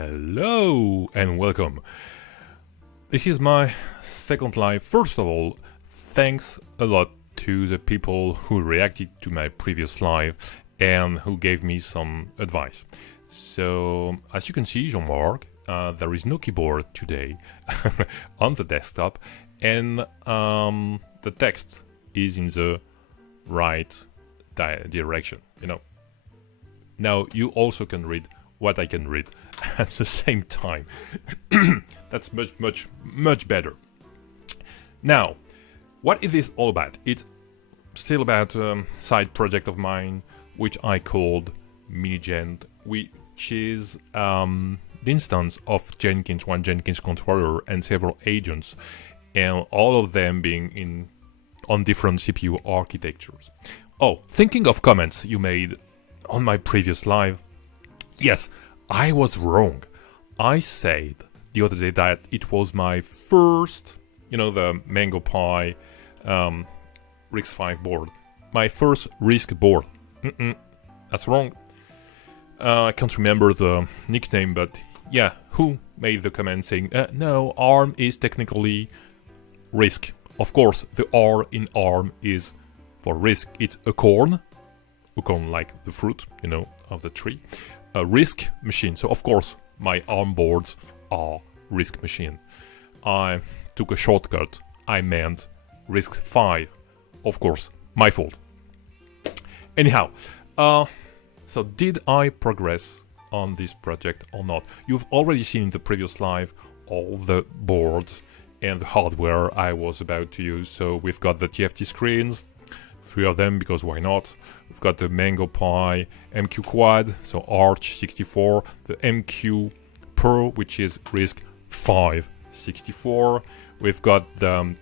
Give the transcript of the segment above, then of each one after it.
Hello and welcome. This is my second live. First of all, thanks a lot to the people who reacted to my previous live and who gave me some advice. So, as you can see, Jean-Marc, there is no keyboard today on the desktop, and the text is in the right direction, Now, you also can read what I can read at the same time. That's much better. Now, what is this all about? It's still about a side project of mine, which I called Minigent, which is the instance of Jenkins, one Jenkins controller and several agents, and all of them being on different CPU architectures. Oh, thinking of comments you made on my previous live, yes, I was wrong. I said the other day that it was my first, the Mango Pi RISC-V board. My first RISC board. That's wrong. I can't remember the nickname, but yeah, who made the comment saying, no, ARM is technically RISC. Of course, the R in ARM is for RISC. It's a corn like the fruit, of the tree. A RISC machine. So of course, my ARM boards are RISC machine. I took a shortcut. I meant RISC-V. Of course, my fault. Anyhow, so did I progress on this project or not? You've already seen in the previous live all the boards and the hardware I was about to use. So we've got the TFT screens, 3 of them because why not? We've got the Mango Pi MQ Quad, so Arch 64, the MQ Pro, which is RISC-V 64. We've got the,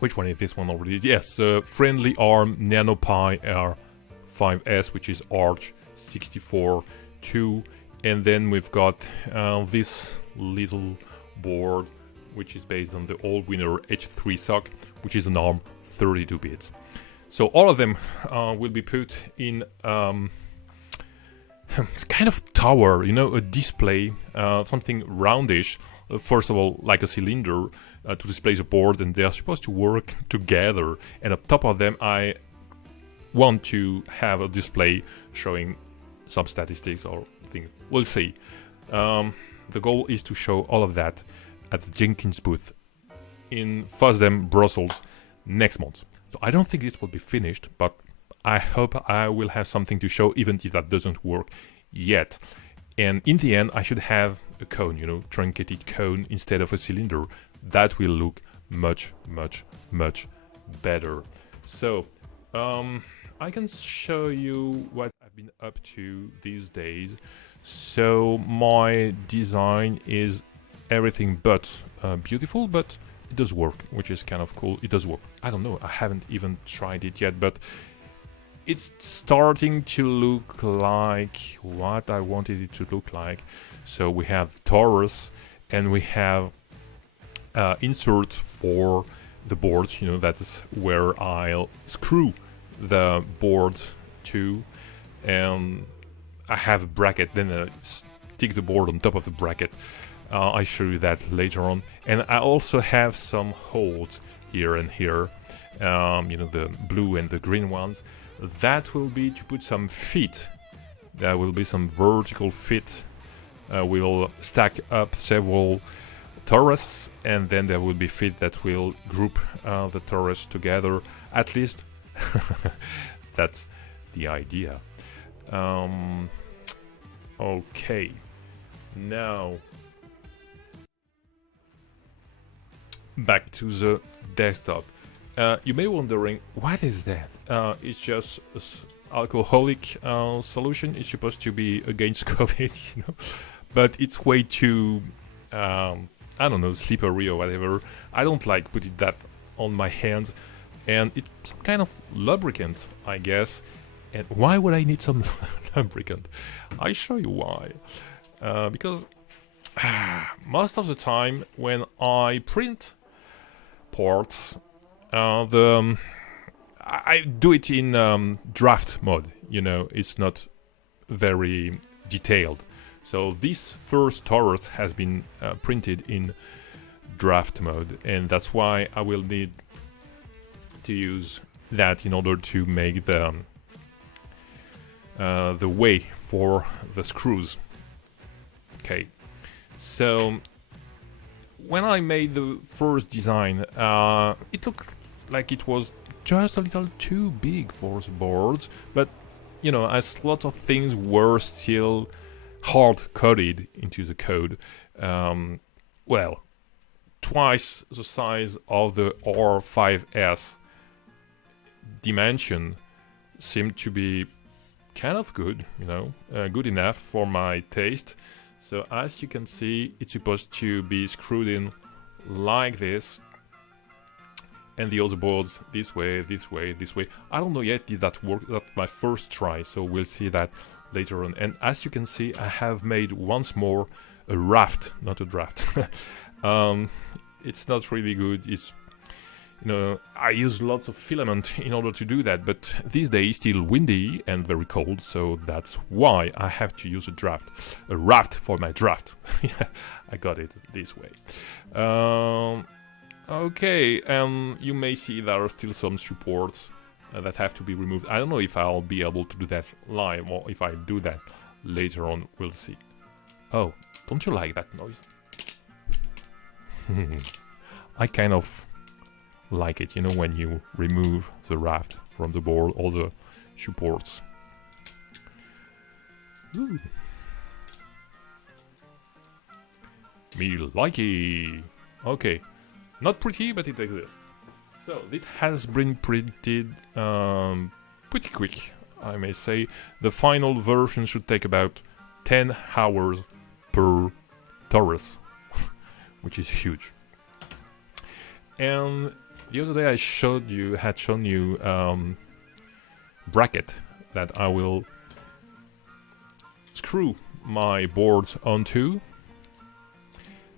which one is this one already? Yes, Friendly ARM Nano Pi R5S, which is Arch 64 2. And then we've got this little board, which is based on the Allwinner H3 SoC, which is an ARM 32-bit. So all of them will be put in kind of tower, a display, something roundish. First of all, like a cylinder to display the board, and they're supposed to work together. And on top of them, I want to have a display showing some statistics or things. We'll see. The goal is to show all of that at the Jenkins booth in FOSDEM Brussels next month. So I don't think this will be finished, but I hope I will have something to show, even if that doesn't work yet. And in the end, I should have a cone, truncated cone instead of a cylinder. That will look much better. So I can show you what I've been up to these days. So my design is everything but beautiful, but it does work, which is kind of cool. It does work. I don't know. I haven't even tried it yet, but it's starting to look like what I wanted it to look like. So we have torus, and we have insert for the boards. That's where I'll screw the board to, and I have a bracket. Then I stick the board on top of the bracket. I'll show you that later on. And I also have some holes here and here, the blue and the green ones. That will be to put some feet. There will be some vertical feet. We'll stack up several torus, and then there will be feet that will group the torus together. At least that's the idea. Okay, now back to the desktop. You may be wondering, what is that? It's just an alcoholic solution. It's supposed to be against COVID, but it's way too, I don't know, slippery or whatever. I don't like putting that on my hands, and it's some kind of lubricant, I guess. And why would I need some lubricant? I'll show you why. Because most of the time when I print ports, I do it in draft mode. It's not very detailed. So this first torus has been printed in draft mode, and that's why I will need to use that in order to make the way for the screws. Okay, so when I made the first design, it looked like it was just a little too big for the boards, but you know, as lots of things were still hard-coded into the code, well, twice the size of the R5S dimension seemed to be kind of good, you know, good enough for my taste. So as you can see, it's supposed to be screwed in like this, and the other boards this way, this way, this way. I don't know yet did that work. That's my first try, so we'll see that later on. And as you can see, I have made once more a raft, not a draft. It's not really good. It's, you know, I use lots of filament in order to do that, but these days still windy and very cold, so that's why I have to use a raft for my draft. I got it this way. Okay, you may see there are still some supports that have to be removed. I don't know if I'll be able to do that live, or if I do that later on, we'll see. Oh, don't you like that noise? I kind of like it, you know, when you remove the raft from the board or the supports. Ooh. Me likey. Okay, not pretty, but it exists. So it has been printed pretty quick, I may say. The final version should take about 10 hours per torus, which is huge. And the other day I had shown you bracket that I will screw my boards onto.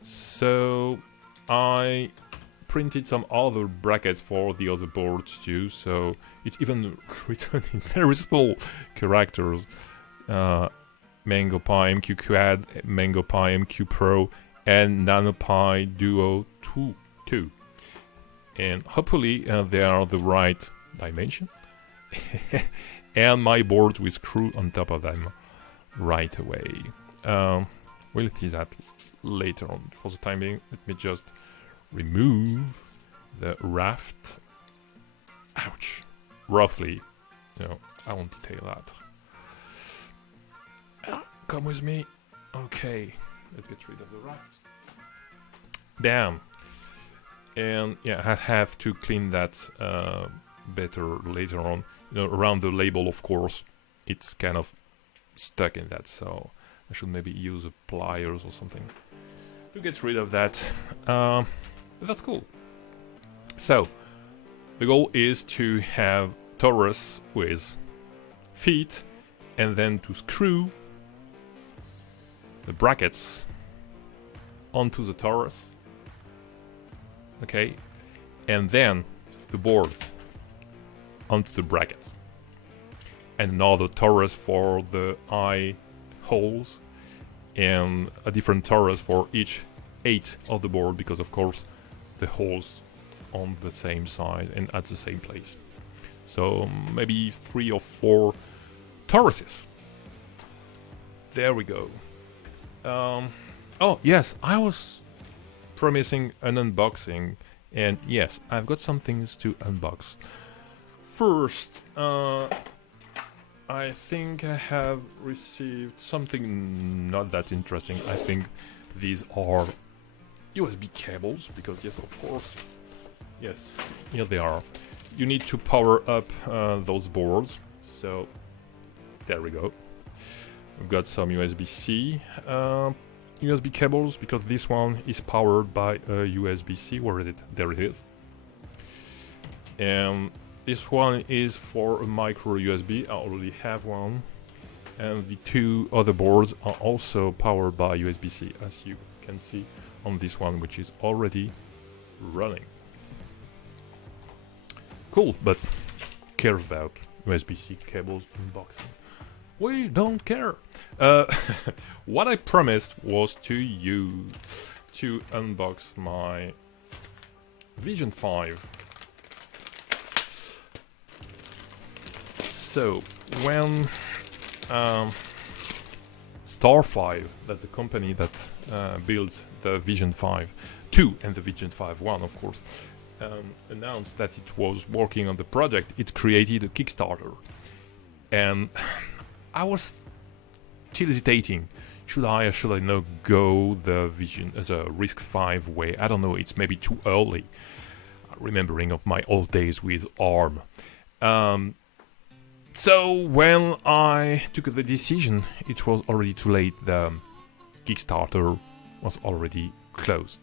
So I printed some other brackets for the other boards too. So it's even written in very small characters. MangoPi MQ Quad, MangoPi MQ Pro, and NanoPi Duo 2. And hopefully they are the right dimension. And my boards will screw on top of them right away. We'll see that later on. For the time being, let me just remove the raft. Ouch. Roughly. You know, I won't detail that. Come with me. Okay. Let's get rid of the raft. Bam. And yeah, I have to clean that better later on. You know, around the label, of course, it's kind of stuck in that, so I should maybe use a pliers or something to get rid of that. But that's cool. So the goal is to have torus with feet, and then to screw the brackets onto the torus. Okay, and then the board onto the bracket, and another torus for the eye holes, and a different torus for each 8 of the board, because of course the holes on the same side and at the same place. So maybe 3 or 4 toruses. There we go. Oh yes, I was promising an unboxing, and yes, I've got some things to unbox. First, I think I have received something not that interesting. I think these are USB cables, because yes, of course, yes, here they are. You need to power up those boards, so there we go. We've got some USB-C USB cables, because this one is powered by a USB-C. Where is it? There it is. And this one is for a micro USB. I already have one. And the 2 other boards are also powered by USB-C, as you can see on this one, which is already running. Cool, but cares about USB-C cables unboxing? We don't care. Uh, what I promised was to unbox my Vision 5. So, when Star 5, that's the company that builds the Vision 5 2 and the Vision 5 1, of course, announced that it was working on the project, it created a Kickstarter. And I was still hesitating. Should I or should I not go the Risk 5 way? I don't know, it's maybe too early. Remembering of my old days with ARM. So when I took the decision, it was already too late. The Kickstarter was already closed.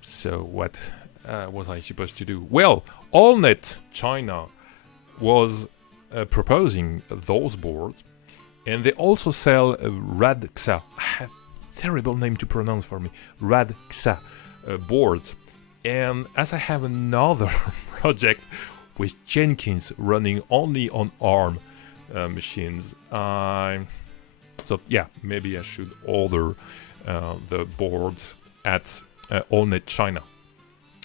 So what was I supposed to do? Well, AllNet China was proposing those boards, and they also sell Radxa. Terrible name to pronounce for me. Radxa boards. And as I have another project with Jenkins running only on ARM machines, so yeah, maybe I should order the boards at AllNet China.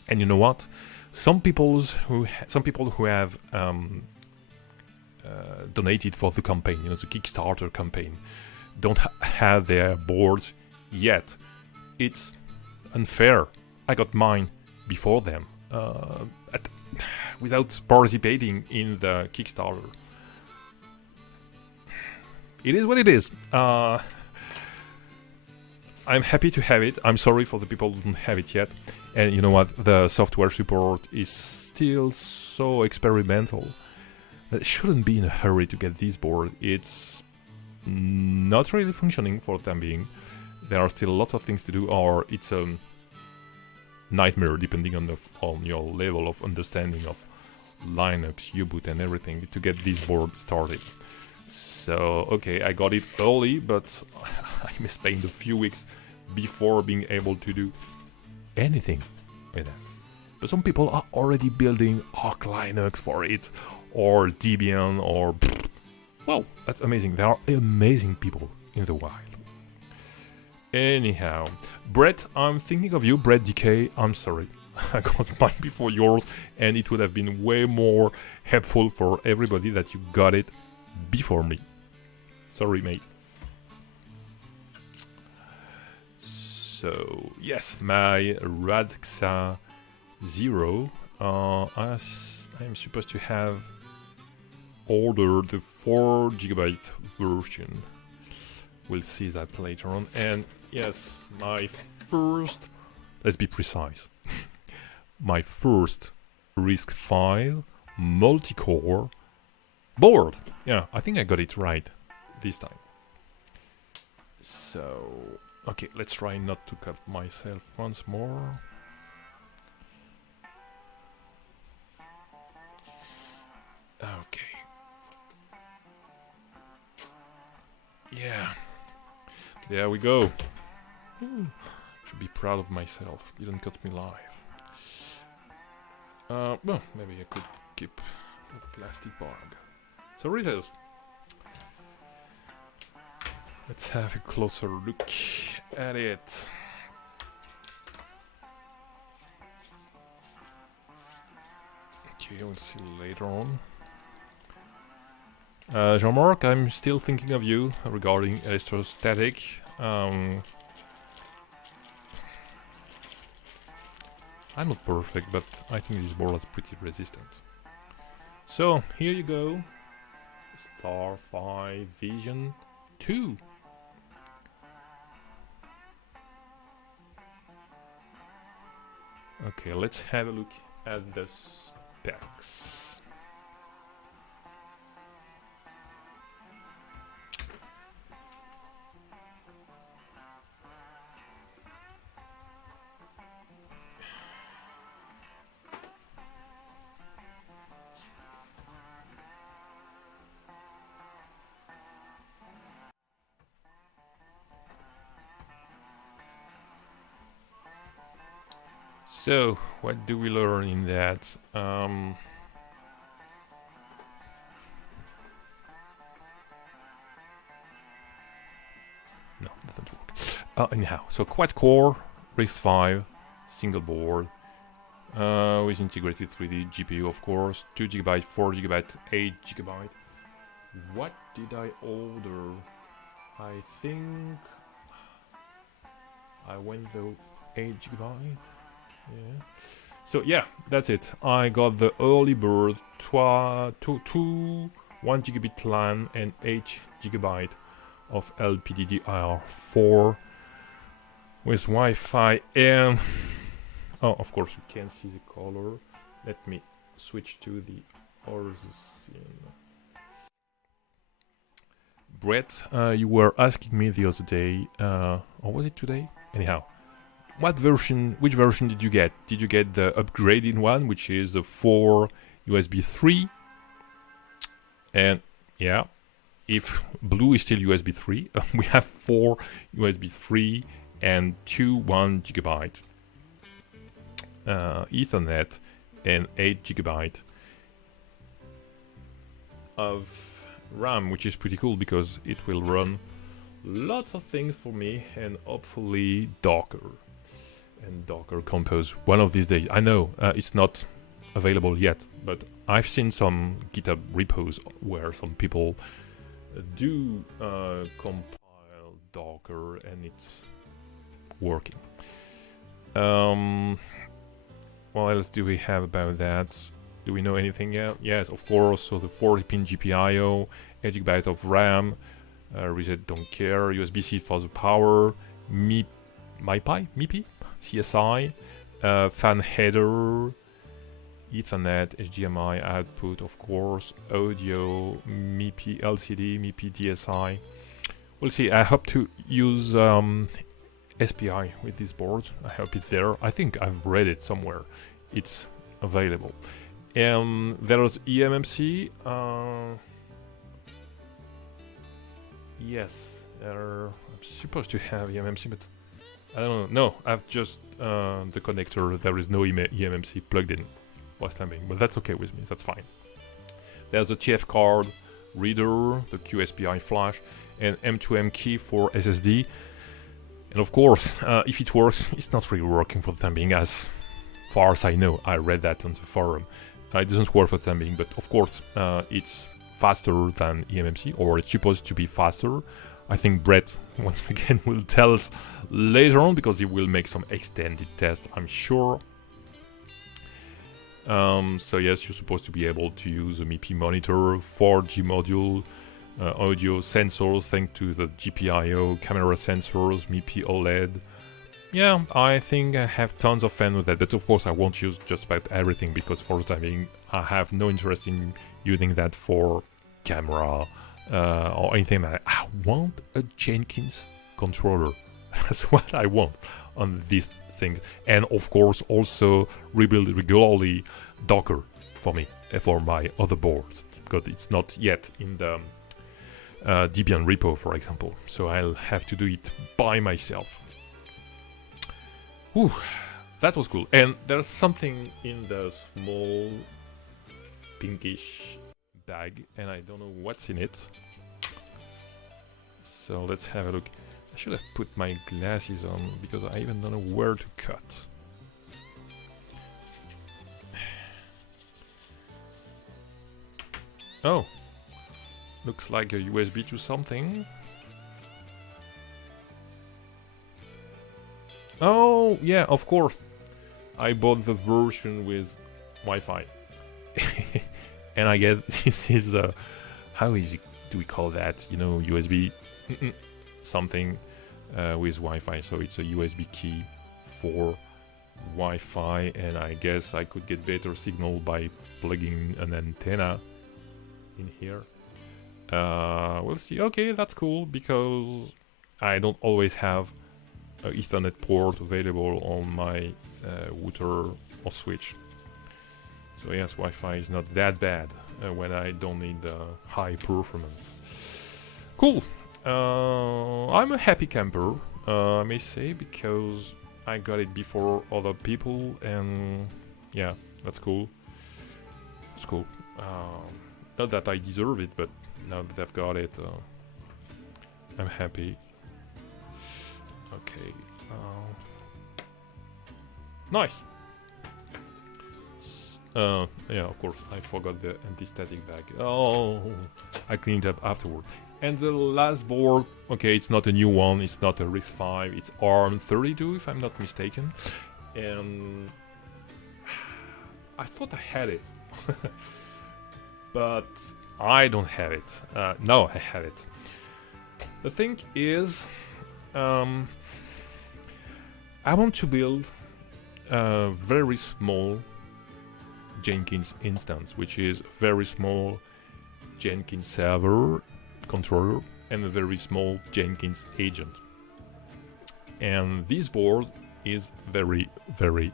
And you know what? Some people who have donated for the campaign, the Kickstarter campaign, don't have their boards yet. It's unfair. I got mine before them, without participating in the Kickstarter. It is what it is. I'm happy to have it. I'm sorry for the people who don't have it yet. And you know what? The software support is still so experimental that I shouldn't be in a hurry to get this board. It's not really functioning for the time being. There are still lots of things to do, or it's a nightmare depending on your level of understanding of Linux, U-boot and everything to get this board started. So okay, I got it early, but I spent a few weeks before being able to do anything with that. But some people are already building Arch Linux for it, or Debian, or well, that's amazing. There are amazing people in the wild. Anyhow, Brett, I'm thinking of you, Brett DK. I'm sorry, I got mine before yours, and it would have been way more helpful for everybody that you got it before me. Sorry, mate. So, yes, my Radxa 0, I'm supposed to have ordered the 4GB version. We'll see that later on. And yes, my first, let's be precise, my first RISC-V multi-core board. Yeah, I think I got it right this time. So, okay, let's try not to cut myself once more. Okay. Yeah. There we go. Should be proud of myself. Didn't cut me live. Well, maybe I could keep the plastic bag. So it is. Let's have a closer look at it. Okay, we'll see later on. Jean-Marc, I'm still thinking of you regarding electrostatic. I'm not perfect, but I think this board is pretty resistant. So, here you go. Star 5 Vision 2. Okay, let's have a look at the specs. So, what do we learn in that? No, doesn't work. Anyhow, so quad core, RISC-V, single board, with integrated 3D GPU, of course, 2 GB, 4 GB, 8 GB. What did I order? I think I went the 8 GB. Yeah. So yeah, that's it. I got the early bird, 1 gigabit LAN and 8 GB of LPDDR4 with Wi-Fi and oh, of course you can't see the color. Let me switch to the other scene. Brett, you were asking me the other day, or was it today? Anyhow, which version did you get? Did you get the upgraded one, which is the 4 USB 3? And yeah, if blue is still USB 3, we have 4 USB 3 and 2 1 GB Ethernet and 8 GB of RAM, which is pretty cool because it will run lots of things for me and hopefully Docker and Docker Compose one of these days. I know it's not available yet, but I've seen some GitHub repos where some people do compile Docker and it's working. What else do we have about that? Do we know anything yet? Yes, of course. So the 40-pin GPIO, 8 GB of RAM, reset don't care, USB-C for the power, MIPI, CSI, fan header, Ethernet, HDMI output, of course, audio, MIPI LCD, MIPI DSI. We'll see. I hope to use SPI with this board. I hope it's there. I think I've read it somewhere. It's available. There's eMMC. Yes, I'm supposed to have eMMC, but I don't know. No, I've just the connector. There is no eMMC plugged in while stamping, but that's okay with me. That's fine. There's a TF card reader, the QSPI flash, and M2M key for SSD. And of course, if it works, it's not really working for the time being, as far as I know. I read that on the forum. It doesn't work for the time being, but of course, it's faster than eMMC, or it's supposed to be faster. I think Brett, once again, will tell us later on, because he will make some extended tests, I'm sure. So yes, you're supposed to be able to use a MIPI monitor, 4G module, audio sensors thanks to the GPIO, camera sensors, MIPI OLED. Yeah, I think I have tons of fun with that, but of course I won't use just about everything, because for the time being I have no interest in using that for camera or anything like that. I want a Jenkins controller. That's what I want on these things. And of course also rebuild regularly Docker for me, for my other boards, because it's not yet in the Debian repo, for example. So I'll have to do it by myself. Whew, that was cool. And there's something in the small pinkish bag, and I don't know what's in it. So let's have a look. I should have put my glasses on, because I even don't know where to cut. Oh, looks like a USB to something. Oh, yeah, of course. I bought the version with Wi-Fi. And I guess this is how is it, do we call that? You know, USB something with Wi-Fi. So it's a USB key for Wi-Fi, and I guess I could get better signal by plugging an antenna in here. We'll see. Okay, that's cool, because I don't always have an Ethernet port available on my router or switch. So yes, Wi-Fi is not that bad when I don't need high performance. Cool. I'm a happy camper, I may say, because I got it before other people, and yeah, that's cool. It's cool. Not that I deserve it, but now that I've got it, I'm happy. Okay. Nice. Yeah, of course, I forgot the anti-static bag. Oh, I cleaned up afterward. And the last board, okay, it's not a new one, it's not a RISC-V, it's ARM32 if I'm not mistaken. And I thought I had it, but I don't have it. No, I have it. The thing is, I want to build a very small Jenkins instance, which is a very small Jenkins server controller and a very small Jenkins agent. And this board is very, very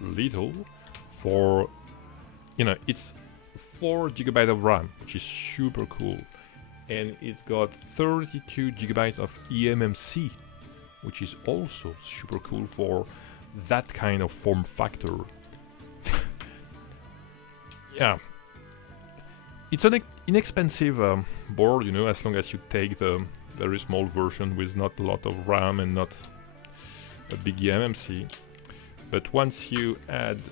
little for, you know, it's 4 GB of RAM, which is super cool. And it's got 32 GB of eMMC, which is also super cool for that kind of form factor. Yeah, it's an inexpensive board, you know, as long as you take the very small version with not a lot of RAM and not a big eMMC. But once you add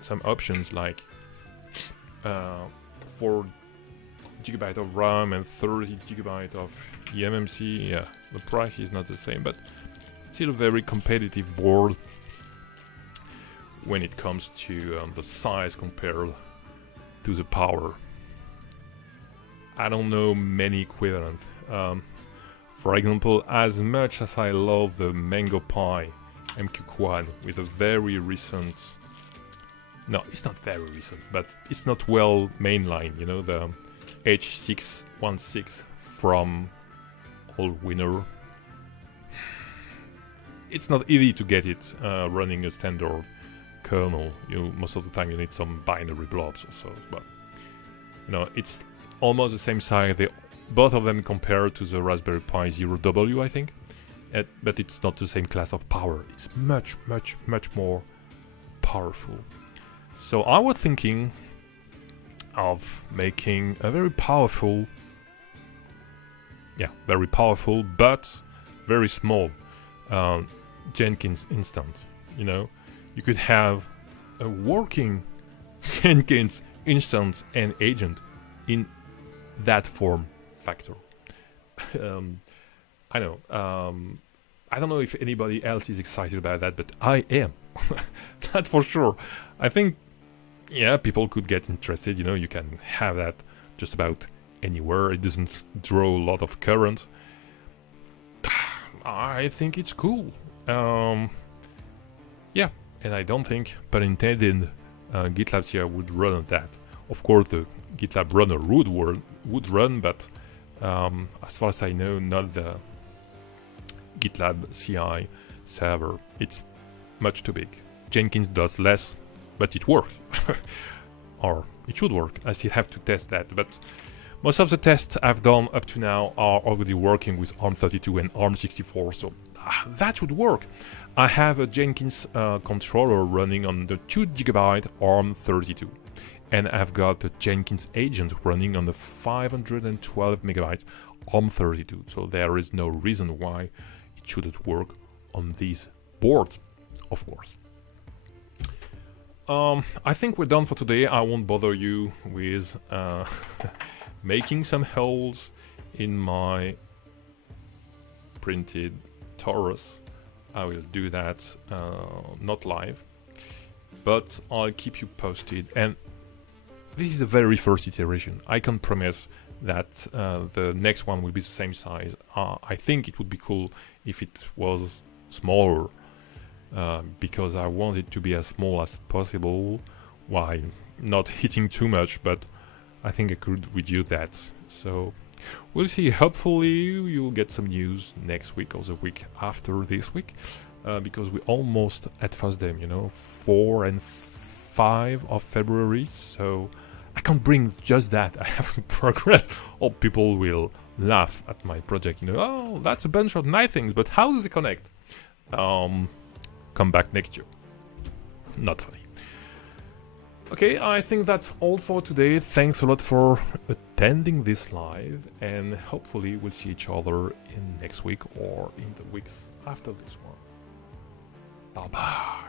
some options like 4 GB of RAM and 30 GB of eMMC, yeah, the price is not the same, but it's still a very competitive board when it comes to the size compared to the power. I don't know many equivalents. For example, as much as I love the Mango Pi MQ Quad with a very recent, no, it's not very recent, but it's not well mainline, you know, the H616 from Allwinner. It's not easy to get it running a standard kernel. Most of the time you need some binary blobs or so, but you know, it's almost the same size. Both of them compared to the Raspberry Pi Zero W, I think, but it's not the same class of power. It's much, much, much more powerful. So I was thinking of making a very powerful, but very small Jenkins instance. You know, you could have a working Jenkins instance and agent in that form factor. I know. I don't know if anybody else is excited about that, but I am. That for sure. I think, yeah, people could get interested. You know, you can have that just about anywhere. It doesn't draw a lot of current. I think it's cool. Yeah, and I don't think, but intended, GitLab CI would run on that. Of course, the GitLab runner would run, but as far as I know, not the GitLab CI server. It's much too big. Jenkins does less, but it works. Or it should work. I still have to test that, but most of the tests I've done up to now are already working with ARM32 and ARM64, so that should work. I have a Jenkins controller running on the 2 GB ARM32, and I've got a Jenkins agent running on the 512 MB ARM32, so there is no reason why it shouldn't work on these boards, of course. I think we're done for today. I won't bother you with making some holes in my printed Taurus. I will do that not live, but I'll keep you posted. And this is the very first iteration. I can promise that the next one will be the same size. I think it would be cool if it was smaller, because I want it to be as small as possible while not hitting too much, but I think I could reduce that. So we'll see. Hopefully you'll get some news next week or the week after this week, because we're almost at FOSDEM, you know, 4 and 5 of February, so I can't bring just that. I have to progress, or people will laugh at my project, you know, oh, that's a bunch of nice things, but how does it connect? Come back next year. Not funny. Okay, I think that's all for today. Thanks a lot for attending this live, and hopefully we'll see each other in next week or in the weeks after this one. Bye bye.